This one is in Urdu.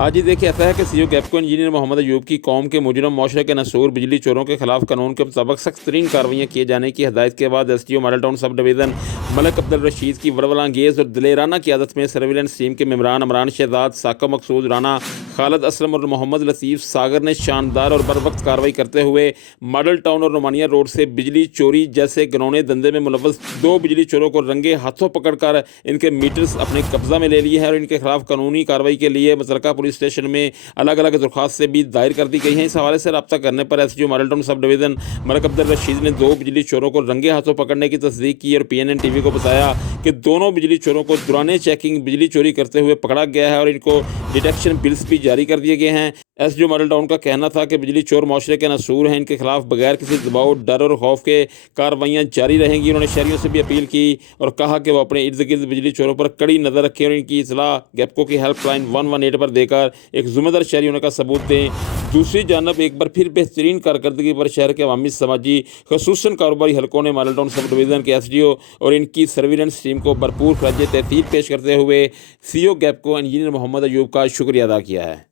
آج ہی دیکھیں ایسا ہے کہ سی او گیپکو انجینئر محمد ایوب کی قوم کے مجرم معاشرے کے نصور بجلی چوروں کے خلاف قانون کے مطابق سخت ترین کارروائیاں کیے جانے کی ہدایت کے بعد S D O model town subdivision Malik Abdul Rashid کی ورولہ انگیز اور دلیرانہ قیادت میں سرویلنس ٹیم کے ممبران عمران شہزاد، ثاقب مقصود رانا، خالد اسلم اور محمد لطیف ساگر نے شاندار اور بروقت کارروائی کرتے ہوئے ماڈل ٹاؤن اور رومانیہ روڈ سے بجلی چوری جیسے گھنونے دھندے میں ملوث 2 بجلی چوروں کو رنگے ہاتھوں پکڑ کر ان کے میٹرز اپنے قبضہ میں لے لیے ہیں اور ان کے خلاف قانونی کارروائی کے لیے متعلقہ پولیس اسٹیشن میں الگ الگ درخواستیں بھی دائر کر دی گئی ہیں۔ اس حوالے سے رابطہ کرنے پر S D O model town subdivision Malik Abdul Rashid نے 2 بجلی چوروں کو رنگے ہاتھوں پکڑنے کی تصدیق کی اور پی این این ٹی وی کو بتایا کہ دونوں بجلی چوروں کو دوران چیکنگ بجلی چوری کرتے ہوئے پکڑا گیا ہے اور ان کو ڈیٹیکشن بلز بھی جاری کر دیے گئے ہیں۔ S D O model town کا کہنا تھا کہ بجلی چور معاشرے کے نصور ہیں، ان کے خلاف بغیر کسی دباؤ، ڈر اور خوف کے کارروائیاں جاری رہیں گی۔ انہوں نے شہریوں سے بھی اپیل کی اور کہا کہ وہ اپنے ارد گرد بجلی چوروں پر کڑی نظر رکھیں اور ان کی اطلاع گیپکو کی ہیلپ لائن 118 پر دے کر ایک ذمہ دار شہری ہونے کا ثبوت دیں۔ دوسری جانب ایک بار پھر بہترین کارکردگی پر شہر کے عوامی سماجی خصوصاً کاروباری حلقوں نے ماڈل ٹاؤن سب ڈویژن کے ایس ڈی او اور ان کی سرویلنس ٹیم کو بھرپور خراج تحسین پیش کرتے ہوئے سی او گیپکو انجینئر محمد ایوب کا شکریہ ادا کیا ہے۔